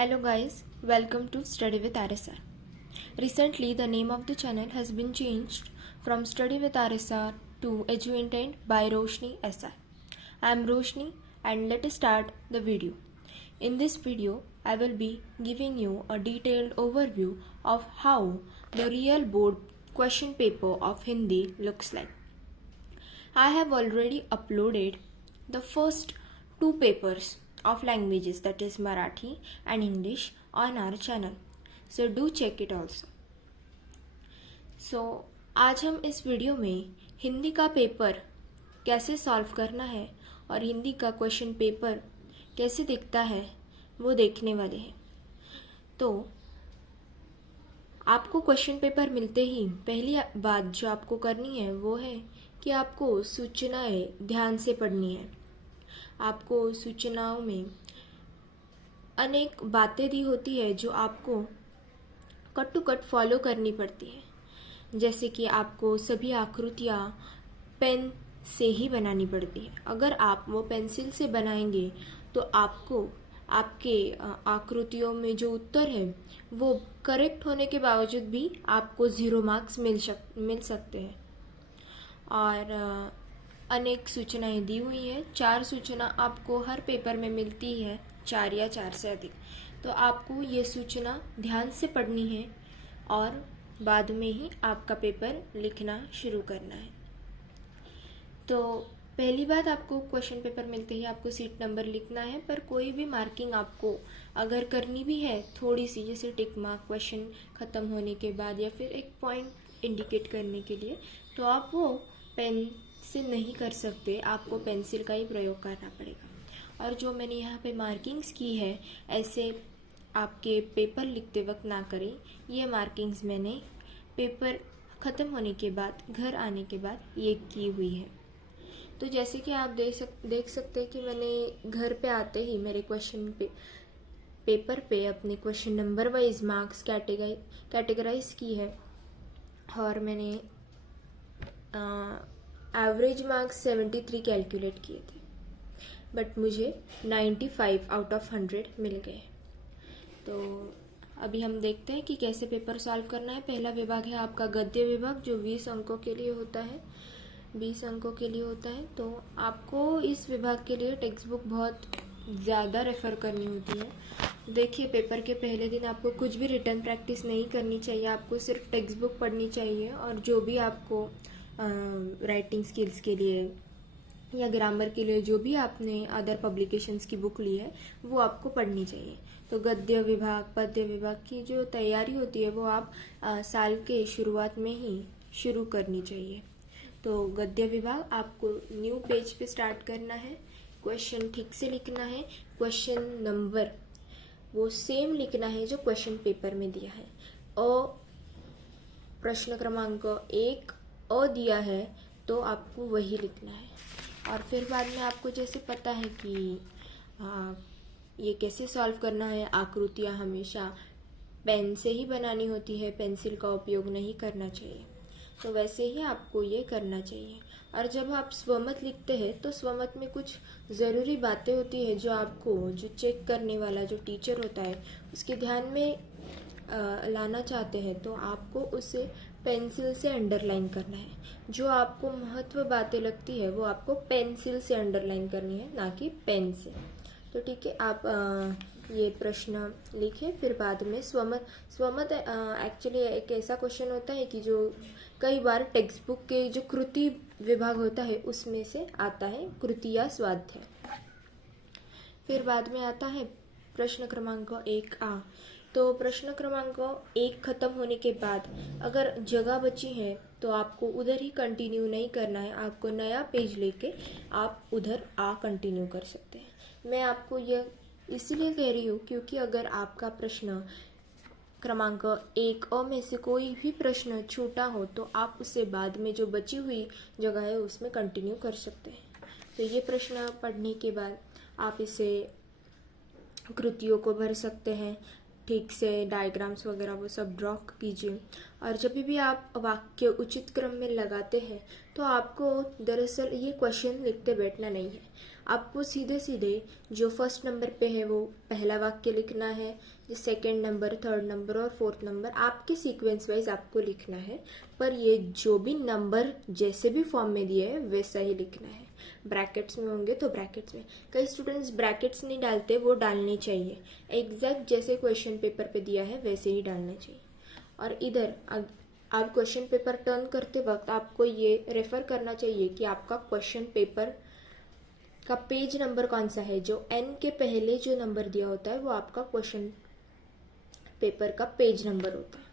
Hello guys, welcome to Study with RSR. Recently, the name of the channel has been changed from Study with RSR to Eduintent by Roshni SR. I am Roshni and let us start the video. In this video, I will be giving you a detailed overview of how the real board question paper of Hindi looks like. I have already uploaded the first two papers of languages, that is Marathi and English, on our channel. So do check it also. So आज हम इस video में हिंदी का paper कैसे solve करना है और हिंदी का क्वेश्चन पेपर कैसे दिखता है वो देखने वाले हैं। तो आपको क्वेश्चन पेपर मिलते ही पहली बात जो आपको करनी है वो है कि आपको सूचनाएं ध्यान से पढ़नी है। आपको सूचनाओं में अनेक बातें दी होती है जो आपको कट टू कट फॉलो करनी पड़ती है। जैसे कि आपको सभी आकृतियाँ पेन से ही बनानी पड़ती है। अगर आप वो पेंसिल से बनाएंगे तो आपको आपके आकृतियों में जो उत्तर है वो करेक्ट होने के बावजूद भी आपको 0 मार्क्स मिल सकते हैं। और अनेक सूचनाएं दी हुई हैं। 4 सूचना आपको हर पेपर में मिलती है, 4 या 4 से अधिक। तो आपको ये सूचना ध्यान से पढ़नी है और बाद में ही आपका पेपर लिखना शुरू करना है। तो पहली बात, आपको क्वेश्चन पेपर मिलते ही आपको सीट नंबर लिखना है, पर कोई भी मार्किंग आपको अगर करनी भी है थोड़ी सी, जैसे टिक मार्क क्वेश्चन ख़त्म होने के बाद या फिर एक पॉइंट इंडिकेट करने के लिए, तो आप वो पेन से नहीं कर सकते, आपको पेंसिल का ही प्रयोग करना पड़ेगा। और जो मैंने यहाँ पे मार्किंग्स की है, ऐसे आपके पेपर लिखते वक्त ना करें। ये मार्किंग्स मैंने पेपर ख़त्म होने के बाद, घर आने के बाद ये की हुई है। तो जैसे कि आप देख सकते हैं कि मैंने घर पे आते ही मेरे क्वेश्चन पेपर पे अपने question number wise marks categorize की है। और मैंने एवरेज मार्क्स 73 कैलकुलेट किए थे, बट मुझे 95 आउट ऑफ 100 मिल गए। तो अभी हम देखते हैं कि कैसे पेपर सॉल्व करना है। पहला विभाग है आपका गद्य विभाग, जो 20 अंकों के लिए होता है। 20 अंकों के लिए होता है। तो आपको इस विभाग के लिए टेक्स्ट बुक बहुत ज़्यादा रेफ़र करनी होती है। देखिए, पेपर के पहले दिन आपको कुछ भी रिटन प्रैक्टिस नहीं करनी चाहिए। आपको सिर्फ टेक्स्ट बुक पढ़नी चाहिए और जो भी आपको राइटिंग स्किल्स के लिए या ग्रामर के लिए जो भी आपने अदर पब्लिकेशंस की बुक ली है वो आपको पढ़नी चाहिए। तो गद्य विभाग, पद्य विभाग की जो तैयारी होती है वो आप साल के शुरुआत में ही शुरू करनी चाहिए। तो गद्य विभाग आपको न्यू पेज पे स्टार्ट करना है। क्वेश्चन ठीक से लिखना है। क्वेश्चन नंबर वो सेम लिखना है जो क्वेश्चन पेपर में दिया है। प्रश्न क्रमांक 1 दिया है तो आपको वही लिखना है। और फिर बाद में आपको जैसे पता है कि ये कैसे सॉल्व करना है। आकृतियाँ हमेशा पेन से ही बनानी होती है, पेंसिल का उपयोग नहीं करना चाहिए। तो वैसे ही आपको ये करना चाहिए। और जब आप स्वमत लिखते हैं तो स्वमत में कुछ ज़रूरी बातें होती है जो आपको, जो चेक करने वाला जो टीचर होता है उसके ध्यान में लाना चाहते हैं, तो आपको उसे पेंसिल से अंडरलाइन करना है। जो आपको महत्व बातें लगती है वो आपको पेंसिल से अंडरलाइन करनी है, ना कि पेन से। तो ठीक है, आप ये प्रश्न लिखें। फिर बाद में स्वमत एक्चुअली एक ऐसा क्वेश्चन होता है कि जो कई बार टेक्स्ट बुक के जो कृति विभाग होता है उसमें से आता है, कृति या स्वाध्याय। फिर बाद में आता है प्रश्न क्रमांक 1A। तो प्रश्न क्रमांक 1 खत्म होने के बाद अगर जगह बची है तो आपको उधर ही कंटिन्यू नहीं करना है। आपको नया पेज लेके आप उधर कंटिन्यू कर सकते हैं। मैं आपको यह इसलिए कह रही हूँ क्योंकि अगर आपका प्रश्न क्रमांक 1 में से कोई भी प्रश्न छूटा हो तो आप उससे बाद में जो बची हुई जगह है उसमें कंटिन्यू कर सकते हैं। तो ये प्रश्न पढ़ने के बाद आप इसे कृतियों को भर सकते हैं, ठीक से डायग्राम्स वगैरह वो सब ड्रॉ कीजिए। और जब भी आप वाक्य उचित क्रम में लगाते हैं तो आपको दरअसल ये क्वेश्चन लिखते बैठना नहीं है। आपको सीधे सीधे जो फर्स्ट नंबर पे है वो पहला वाक्य लिखना है, जो सेकंड नंबर, थर्ड नंबर और फोर्थ नंबर आपके सीक्वेंस वाइज आपको लिखना है। पर ये जो भी नंबर जैसे भी फॉर्म में दिए है वैसा ही लिखना है। ब्रैकेट्स में होंगे तो ब्रैकेट्स में, कई स्टूडेंट्स ब्रैकेट्स नहीं डालते, वो डालने चाहिए। एग्जैक्ट जैसे क्वेश्चन पेपर पे दिया है वैसे ही डालना चाहिए। और इधर आप क्वेश्चन पेपर टर्न करते वक्त आपको ये रेफर करना चाहिए कि आपका क्वेश्चन पेपर का पेज नंबर कौन सा है। जो एन के पहले जो नंबर दिया होता है वो आपका क्वेश्चन पेपर का पेज नंबर होता है।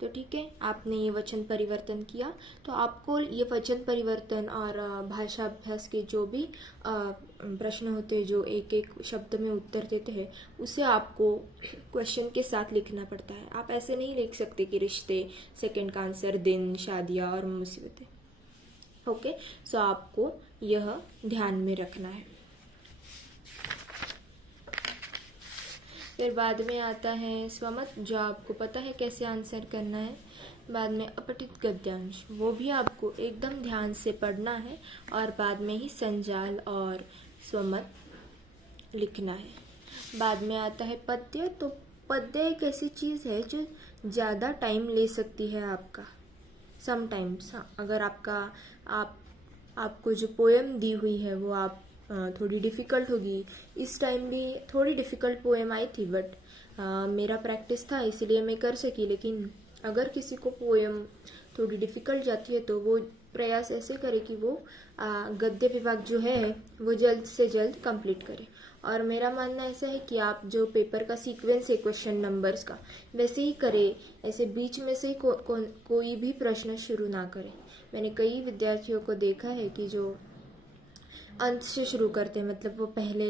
तो ठीक है, आपने ये वचन परिवर्तन किया तो आपको ये वचन परिवर्तन और भाषा अभ्यास के जो भी प्रश्न होते हैं, जो एक एक शब्द में उत्तर देते हैं, उसे आपको क्वेश्चन के साथ लिखना पड़ता है। आप ऐसे नहीं लिख सकते कि रिश्ते, सेकंड का आंसर दिन, शादियाँ और मुसीबतें। ओके, सो आपको यह ध्यान में रखना है। फिर बाद में आता है स्वमत, जो आपको पता है कैसे आंसर करना है। बाद में अपठित गद्यांश, वो भी आपको एकदम ध्यान से पढ़ना है और बाद में ही संजाल और स्वमत लिखना है। बाद में आता है पद्य। तो पद्य एक ऐसी चीज़ है जो ज़्यादा टाइम ले सकती है आपका समटाइम्स। अगर आपको जो पोएम दी हुई है वो आप थोड़ी डिफ़िकल्ट होगी। इस टाइम भी थोड़ी डिफ़िकल्ट पोएम आई थी, बट मेरा प्रैक्टिस था इसलिए मैं कर सकी। लेकिन अगर किसी को पोएम थोड़ी डिफ़िकल्ट जाती है तो वो प्रयास ऐसे करे कि वो गद्य विभाग जो है वो जल्द से जल्द कंप्लीट करे। और मेरा मानना ऐसा है कि आप जो पेपर का सीक्वेंस है क्वेश्चन नंबर्स का, वैसे ही करे। ऐसे बीच में से ही कोई भी प्रश्न शुरू ना करे। मैंने कई विद्यार्थियों को देखा है कि जो अंत से शुरू करते हैं, मतलब वो पहले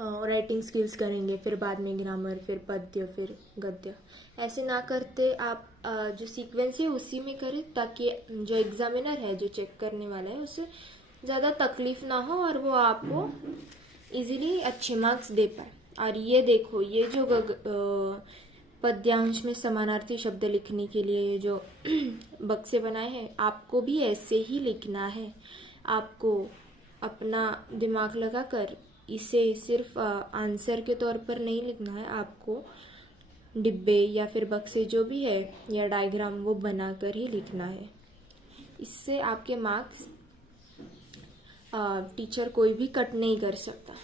राइटिंग स्किल्स करेंगे, फिर बाद में ग्रामर, फिर पद्य, फिर गद्य। ऐसे ना करते आप जो सीक्वेंस है उसी में करें, ताकि जो एग्जामिनर है, जो चेक करने वाला है, उसे ज़्यादा तकलीफ ना हो और वो आपको इजीली अच्छे मार्क्स दे पाए। और ये देखो, ये जो पद्यांश में समानार्थी शब्द लिखने के लिए जो बक्से बनाए हैं, आपको भी ऐसे ही लिखना है। आपको अपना दिमाग लगाकर इसे सिर्फ आंसर के तौर पर नहीं लिखना है, आपको डिब्बे या फिर बक्से जो भी है या डायग्राम वो बनाकर ही लिखना है। इससे आपके मार्क्स टीचर कोई भी कट नहीं कर सकता।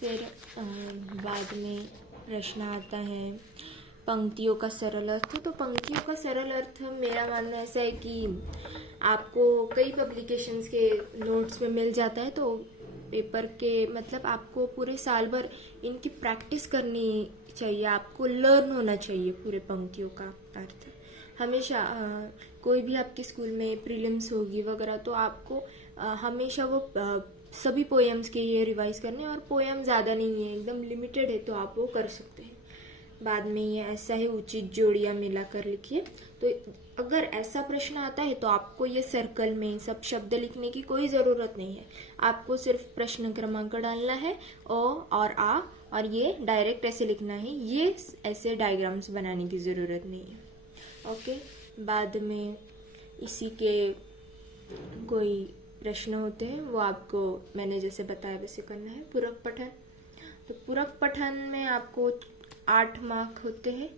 फिर बाद में प्रश्न आता है पंक्तियों का सरल अर्थ। तो पंक्तियों का सरल अर्थ मेरा मानना ऐसा है कि आपको कई पब्लिकेशंस के नोट्स में मिल जाता है, तो पेपर के मतलब आपको पूरे साल भर इनकी प्रैक्टिस करनी चाहिए। आपको लर्न होना चाहिए पूरे पंक्तियों का अर्थ। हमेशा कोई भी आपके स्कूल में प्रीलिम्स होगी वगैरह, तो आपको हमेशा वो सभी पोएम्स के ये रिवाइज करने, और पोएम ज़्यादा नहीं है, एकदम लिमिटेड है, तो आप वो कर सकते हैं। बाद में ये ऐसा है, उचित जोड़ियाँ मिलाकर लिखिए। तो अगर ऐसा प्रश्न आता है तो आपको ये सर्कल में सब शब्द लिखने की कोई ज़रूरत नहीं है। आपको सिर्फ प्रश्न क्रमांक डालना है, ओ और आ, और ये डायरेक्ट ऐसे लिखना है। ये ऐसे डायग्राम्स बनाने की ज़रूरत नहीं है। ओके, बाद में इसी के कोई प्रश्न होते हैं, वो आपको मैंने जैसे बताया वैसे करना है। पूरक पठन, तो पूरक पठन में आपको 8 मार्क होते हैं,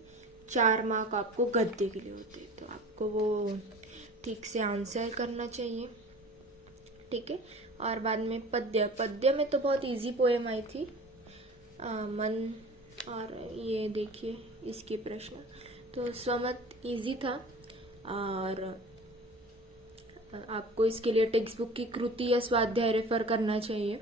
4 मार्क आपको गद्य के लिए होते हैं, तो आपको वो ठीक से आंसर करना चाहिए। ठीक है। और बाद में पद्य में तो बहुत इजी पोएम आई थी, मन, और ये देखिए इसके प्रश्न, तो स्वमत इजी था। और आपको इसके लिए टेक्स्ट बुक की कृति या स्वाध्याय रेफर करना चाहिए।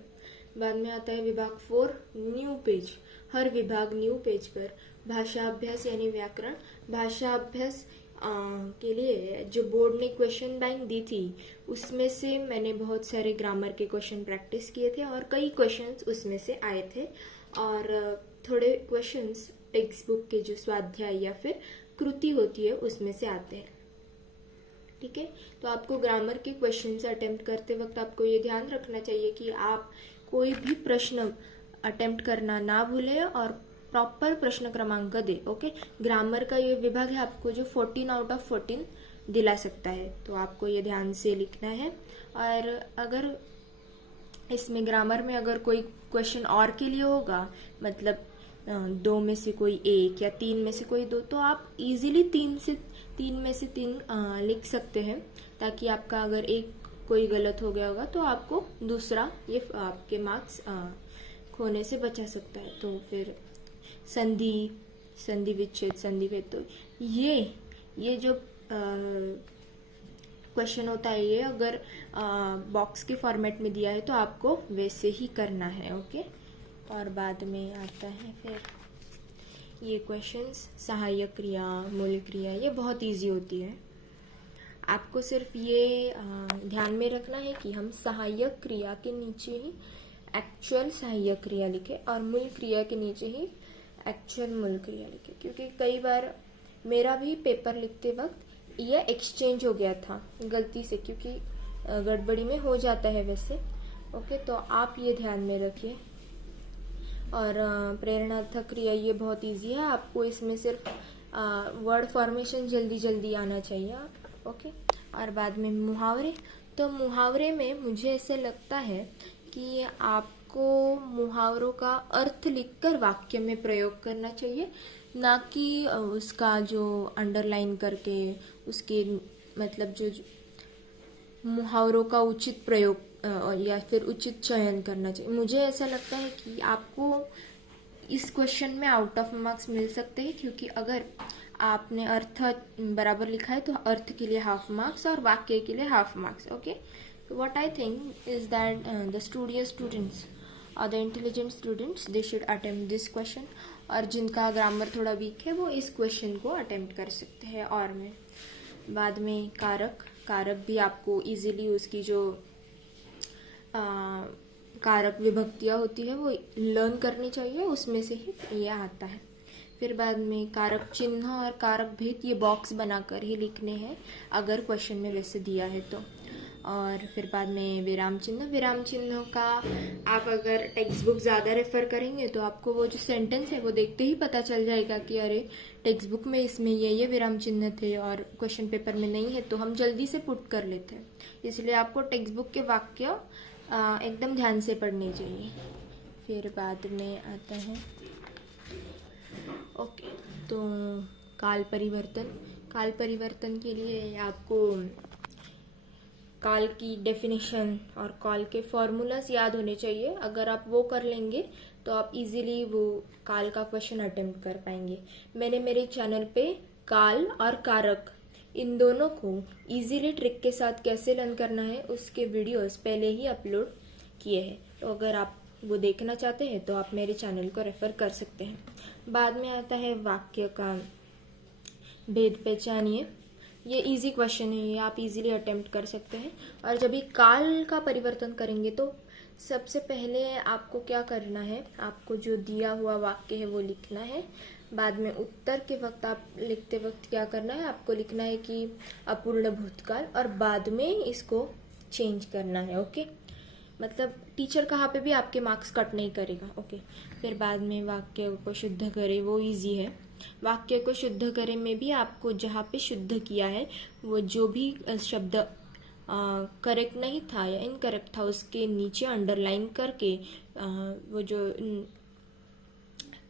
बाद में आता है विभाग 4 न्यू पेज। हर विभाग न्यू पेज पर भाषा अभ्यास यानी व्याकरण, भाषा अभ्यास के लिए जो बोर्ड ने क्वेश्चन बैंक दी थी उसमें से मैंने बहुत सारे ग्रामर के क्वेश्चन प्रैक्टिस किए थे और कई क्वेश्चंस उसमें से आए थे, और थोड़े क्वेश्चंस टेक्स्ट बुक के जो स्वाध्याय या फिर कृति होती है उसमें से आते हैं। ठीक है, तो आपको ग्रामर के क्वेश्चंस अटेम्प्ट करते वक्त आपको ये ध्यान रखना चाहिए कि आप कोई भी प्रश्न अटेम्प्ट करना ना भूलें और प्रॉपर प्रश्न क्रमांक दे। ओके, ग्रामर का ये विभाग है आपको जो 14 आउट ऑफ 14 दिला सकता है, तो आपको ये ध्यान से लिखना है। और अगर इसमें ग्रामर में अगर कोई क्वेश्चन और के लिए होगा, मतलब 2 में से कोई 1 या 3 में से कोई 2, तो आप इजीली 3 में से 3 लिख सकते हैं, ताकि आपका अगर एक कोई गलत हो गया होगा तो आपको दूसरा ये आपके मार्क्स खोने से बचा सकता है। तो फिर संधि विच्छेद, संधि भेद, तो ये जो क्वेश्चन होता है, ये अगर बॉक्स के फॉर्मेट में दिया है तो आपको वैसे ही करना है। ओके। और बाद में आता है फिर ये क्वेश्चंस, सहायक क्रिया, मूल क्रिया, ये बहुत इजी होती है। आपको सिर्फ ये ध्यान में रखना है कि हम सहायक क्रिया के नीचे ही एक्चुअल सहायक क्रिया लिखे और मूल क्रिया के नीचे ही एक्चुअल मूल क्रिया लिखे, क्योंकि कई बार मेरा भी पेपर लिखते वक्त ये एक्सचेंज हो गया था गलती से, क्योंकि गड़बड़ी में हो जाता है वैसे। ओके, तो आप ये ध्यान में रखिए। और प्रेरणार्थक क्रिया ये बहुत इजी है, आपको इसमें सिर्फ वर्ड फॉर्मेशन जल्दी जल्दी आना चाहिए आप। ओके। और बाद में मुहावरे, तो मुहावरे में मुझे ऐसे लगता है कि आपको मुहावरों का अर्थ लिखकर वाक्य में प्रयोग करना चाहिए, ना कि उसका जो अंडरलाइन करके उसके मतलब जो मुहावरों का उचित प्रयोग या फिर उचित चयन करना चाहिए। मुझे ऐसा लगता है कि आपको इस क्वेश्चन में आउट ऑफ मार्क्स मिल सकते हैं, क्योंकि अगर आपने अर्थ बराबर लिखा है तो अर्थ के लिए हाफ मार्क्स और वाक्य के लिए half marks. Okay, what I think is that the studious students और the intelligent students they should attempt this question, और जिनका ग्रामर थोड़ा वीक है वो इस क्वेश्चन को अटेम्प्ट कर सकते हैं। और में बाद में कारक भी आपको इजीली उसकी जो कारक विभक्तियाँ होती है वो लर्न करनी चाहिए, उसमें से ही ये आता है। फिर बाद में कारक चिन्ह और कारक भेद ये बॉक्स बनाकर ही लिखने हैं अगर क्वेश्चन में वैसे दिया है तो। और फिर बाद में विराम चिन्ह का आप अगर टेक्स्ट बुक ज़्यादा रेफर करेंगे तो आपको वो जो सेंटेंस है वो देखते ही पता चल जाएगा कि अरे टेक्स्ट बुक में इसमें ये विराम चिन्ह थे और क्वेश्चन पेपर में नहीं है, तो हम जल्दी से पुट कर लेते हैं। इसलिए आपको टेक्स्ट बुक के वाक्य एकदम ध्यान से पढ़ने चाहिए। फिर बाद में आता है ओके, तो काल परिवर्तन के लिए आपको काल की डेफिनेशन और काल के फॉर्मूलाज याद होने चाहिए। अगर आप वो कर लेंगे तो आप इजीली वो काल का क्वेश्चन अटेम्प्ट कर पाएंगे। मैंने मेरे चैनल पे काल और कारक इन दोनों को इजीली ट्रिक के साथ कैसे लर्न करना है उसके वीडियोस पहले ही अपलोड किए हैं, तो अगर आप वो देखना चाहते हैं तो आप मेरे चैनल को रेफर कर सकते हैं। बाद में आता है वाक्य का भेद पहचानिए। ये इजी क्वेश्चन है, ये आप इजीली अटेम्प्ट कर सकते हैं। और जब भी काल का परिवर्तन करेंगे तो सबसे पहले आपको क्या करना है, आपको जो दिया हुआ वाक्य है वो लिखना है। बाद में उत्तर के वक्त आप लिखते वक्त क्या करना है, आपको लिखना है कि अपूर्ण भूतकाल, और बाद में इसको चेंज करना है। ओके, मतलब टीचर कहाँ पे भी आपके मार्क्स कट नहीं करेगा। ओके, फिर बाद में वाक्य को शुद्ध करें, वो इजी है। वाक्य को शुद्ध करें में भी आपको जहाँ पे शुद्ध किया है वो जो भी शब्द करेक्ट नहीं था या इनकरेक्ट था उसके नीचे अंडरलाइन करके वो जो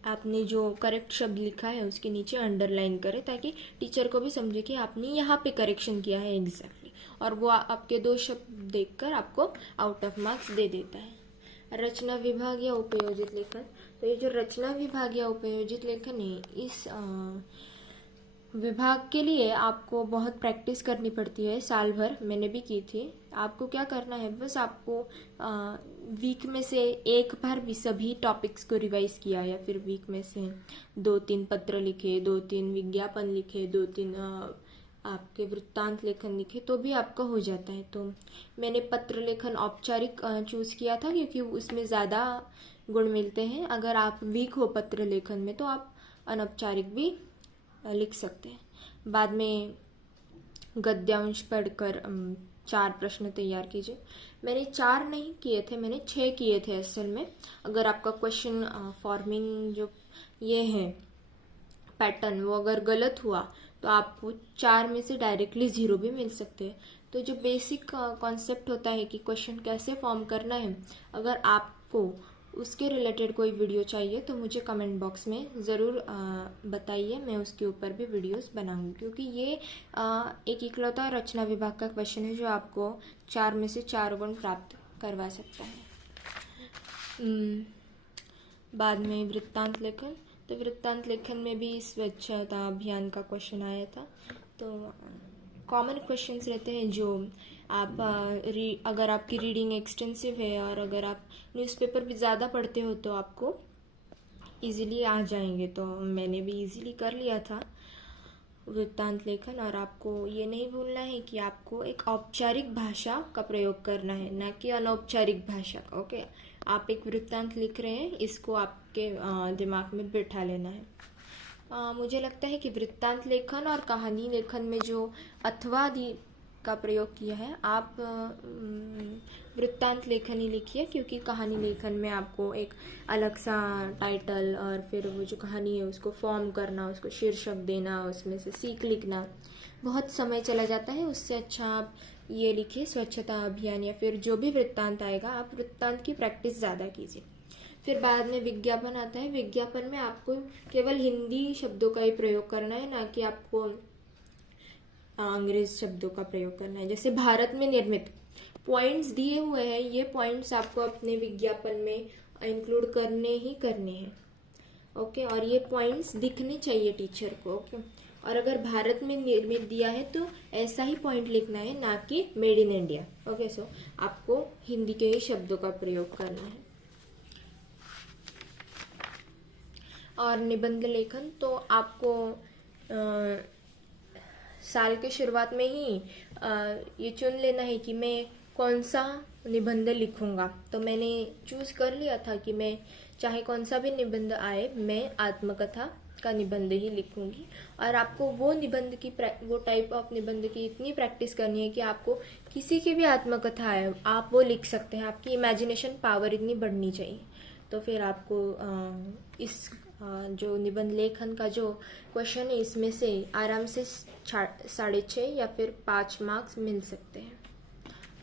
आपने जो करेक्ट शब्द लिखा है उसके नीचे अंडरलाइन करें, ताकि टीचर को भी समझे कि आपने यहाँ पे करेक्शन किया है एग्जैक्टली, और वो आपके 2 शब्द देखकर आपको आउट ऑफ मार्क्स दे देता है। रचना विभाग या उपयोजित लेखन, तो ये जो रचना विभाग या उपयोजित लेखन है इस विभाग के लिए आपको बहुत प्रैक्टिस करनी पड़ती है, साल भर मैंने भी की थी। आपको क्या करना है, बस आपको वीक में से एक बार भी सभी टॉपिक्स को रिवाइज किया, या फिर वीक में से 2-3 पत्र लिखे, 2-3 विज्ञापन लिखे, 2-3 आपके वृत्तांत लेखन लिखे, तो भी आपका हो जाता है। तो मैंने पत्र लेखन औपचारिक चूज किया था क्योंकि उसमें ज़्यादा गुण मिलते हैं। अगर आप वीक हो पत्र लेखन में तो आप अनौपचारिक भी लिख सकते हैं। बाद में गद्यांश पढ़कर 4 प्रश्न तैयार कीजिए। मैंने 4 नहीं किए थे, मैंने 6 किए थे असल में। अगर आपका क्वेश्चन फॉर्मिंग जो ये है पैटर्न वो अगर गलत हुआ तो आपको 4 में से डायरेक्टली 0 भी मिल सकते हैं। तो जो बेसिक कॉन्सेप्ट होता है कि क्वेश्चन कैसे फॉर्म करना है, अगर आपको उसके रिलेटेड कोई वीडियो चाहिए तो मुझे कमेंट बॉक्स में ज़रूर बताइए, मैं उसके ऊपर भी वीडियोस बनाऊंगी, क्योंकि ये एक इकलौता रचना विभाग का क्वेश्चन है जो आपको 4 में से 4 गुण प्राप्त करवा सकता है। बाद में वृत्तांत लेखन, तो वृत्तांत लेखन में भी स्वच्छता अभियान का क्वेश्चन आया था। तो कॉमन क्वेश्चंस रहते हैं जो आप अगर आपकी रीडिंग एक्सटेंसिव है और अगर आप न्यूज़पेपर भी ज़्यादा पढ़ते हो तो आपको इजीली आ जाएंगे। तो मैंने भी इजीली कर लिया था वृत्तांत लेखन। और आपको ये नहीं भूलना है कि आपको एक औपचारिक भाषा का प्रयोग करना है, ना कि अनौपचारिक भाषा का। ओके, आप एक वृत्तांत लिख रहे हैं, इसको आपके दिमाग में बिठा लेना है। मुझे लगता है कि वृत्तांत लेखन और कहानी लेखन में जो अथवादि का प्रयोग किया है, आप वृत्तांत लेखन ही लिखिए, क्योंकि कहानी लेखन में आपको एक अलग सा टाइटल और फिर वो जो कहानी है उसको फॉर्म करना, उसको शीर्षक देना, उसमें से सीख लिखना बहुत समय चला जाता है। उससे अच्छा आप ये लिखिए स्वच्छता अभियान, या फिर जो भी वृत्तांत आएगा आप वृत्तांत की प्रैक्टिस ज़्यादा कीजिए। फिर बाद में विज्ञापन आता है। विज्ञापन में आपको केवल हिंदी शब्दों का ही प्रयोग करना है, ना कि आपको अंग्रेज शब्दों का प्रयोग करना है। जैसे भारत में निर्मित पॉइंट्स दिए हुए हैं, ये पॉइंट्स आपको अपने विज्ञापन में इंक्लूड करने ही करने हैं। ओके, और ये पॉइंट्स दिखने चाहिए टीचर को। ओके, और अगर भारत में निर्मित दिया है तो ऐसा ही पॉइंट लिखना है, ना कि मेड इन इंडिया। ओके, सो आपको हिंदी के ही शब्दों का प्रयोग करना है। और निबंध लेखन, तो आपको साल के शुरुआत में ही ये चुन लेना है कि मैं कौन सा निबंध लिखूंगा। तो मैंने चूज कर लिया था कि मैं चाहे कौन सा भी निबंध आए, मैं आत्मकथा का निबंध ही लिखूंगी। और आपको वो निबंध की वो टाइप ऑफ निबंध की इतनी प्रैक्टिस करनी है कि आपको किसी की भी आत्मकथा आए आप वो लिख सकते हैं। आपकी इमेजिनेशन पावर इतनी बढ़नी चाहिए। तो फिर आपको इस जो निबंध लेखन का जो क्वेश्चन है, इसमें से आराम से 6.5 या फिर 5 मार्क्स मिल सकते हैं।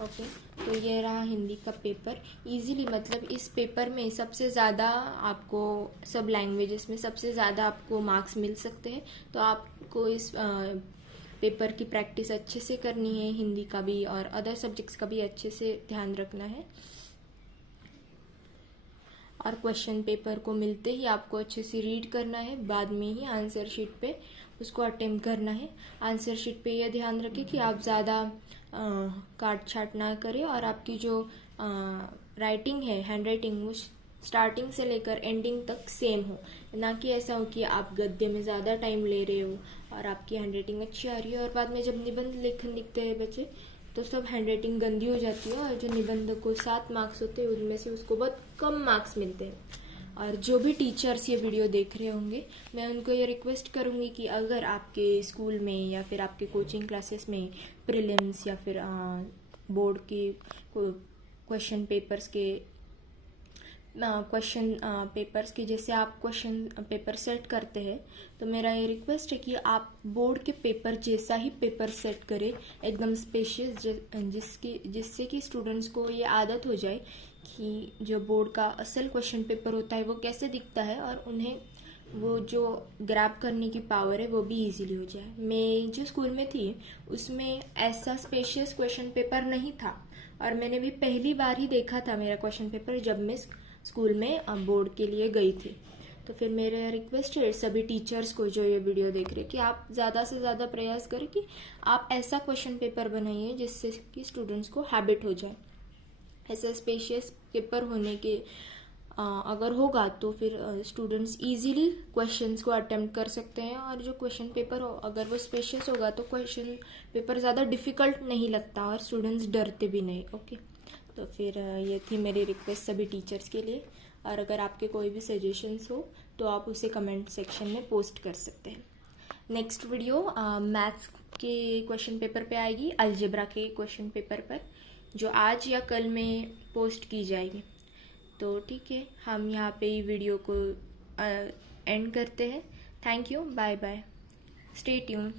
ओके, तो ये रहा हिंदी का पेपर। इजीली, मतलब इस पेपर में सबसे ज़्यादा आपको सब लैंग्वेजेस में सबसे ज़्यादा आपको मार्क्स मिल सकते हैं। तो आपको इस पेपर की प्रैक्टिस अच्छे से करनी है, हिंदी का भी और अदर सब्जेक्ट्स का भी अच्छे से ध्यान रखना है। और क्वेश्चन पेपर को मिलते ही आपको अच्छे से रीड करना है, बाद में ही आंसर शीट पे उसको अटेम्प्ट करना है। आंसर शीट पे यह ध्यान रखें कि आप ज़्यादा काट छाट ना करें और आपकी जो राइटिंग है, हैंड राइटिंग, वो स्टार्टिंग से लेकर एंडिंग तक सेम हो, ना कि ऐसा हो कि आप गद्य में ज़्यादा टाइम ले रहे हो और आपकी हैंड राइटिंग अच्छी आ रही है और बाद में जब निबंध लेखन लिखते हैं बच्चे तो सब हैंड राइटिंग गंदी हो जाती है और जो निबंध को 7 मार्क्स होते हैं उनमें से उसको बहुत कम मार्क्स मिलते हैं। और जो भी टीचर्स ये वीडियो देख रहे होंगे, मैं उनको ये रिक्वेस्ट करूँगी कि अगर आपके स्कूल में या फिर आपके कोचिंग क्लासेस में प्रीलिम्स या फिर बोर्ड के क्वेश्चन पेपर्स के जैसे आप क्वेश्चन पेपर सेट करते हैं, तो मेरा ये रिक्वेस्ट है कि आप बोर्ड के पेपर जैसा ही पेपर सेट करें, एकदम स्पेशियस, जिससे कि स्टूडेंट्स को ये आदत हो जाए कि जो बोर्ड का असल क्वेश्चन पेपर होता है वो कैसे दिखता है और उन्हें वो जो ग्रैब करने की पावर है वो भी इजीली हो जाए। मैं जो स्कूल में थी उसमें ऐसा स्पेशियस क्वेश्चन पेपर नहीं था और मैंने भी पहली बार ही देखा था मेरा क्वेश्चन पेपर जब मैं स्कूल में बोर्ड के लिए गई थी। तो फिर मेरे रिक्वेस्ट है सभी टीचर्स को जो ये वीडियो देख रहे कि आप ज़्यादा से ज़्यादा प्रयास करें कि आप ऐसा क्वेश्चन पेपर बनाइए जिससे कि स्टूडेंट्स को हैबिट हो जाए। ऐसा स्पेशियस पेपर होने के अगर होगा तो फिर स्टूडेंट्स इजीली क्वेश्चंस को अटेम्प्ट कर सकते हैं और जो क्वेश्चन पेपर हो अगर वो स्पेशियस होगा तो क्वेश्चन पेपर ज़्यादा डिफ़िकल्ट नहीं लगता और स्टूडेंट्स डरते भी नहीं। ओके, तो फिर ये थी मेरी रिक्वेस्ट सभी टीचर्स के लिए। और अगर आपके कोई भी सजेशंस हो तो आप उसे कमेंट सेक्शन में पोस्ट कर सकते हैं। नेक्स्ट वीडियो मैथ्स के क्वेश्चन पेपर पे आएगी, अलजेब्रा के क्वेश्चन पेपर पर, जो आज या कल में पोस्ट की जाएगी। तो ठीक है, हम यहाँ पे ही वीडियो को एंड करते हैं। Thank you, bye bye, stay tune.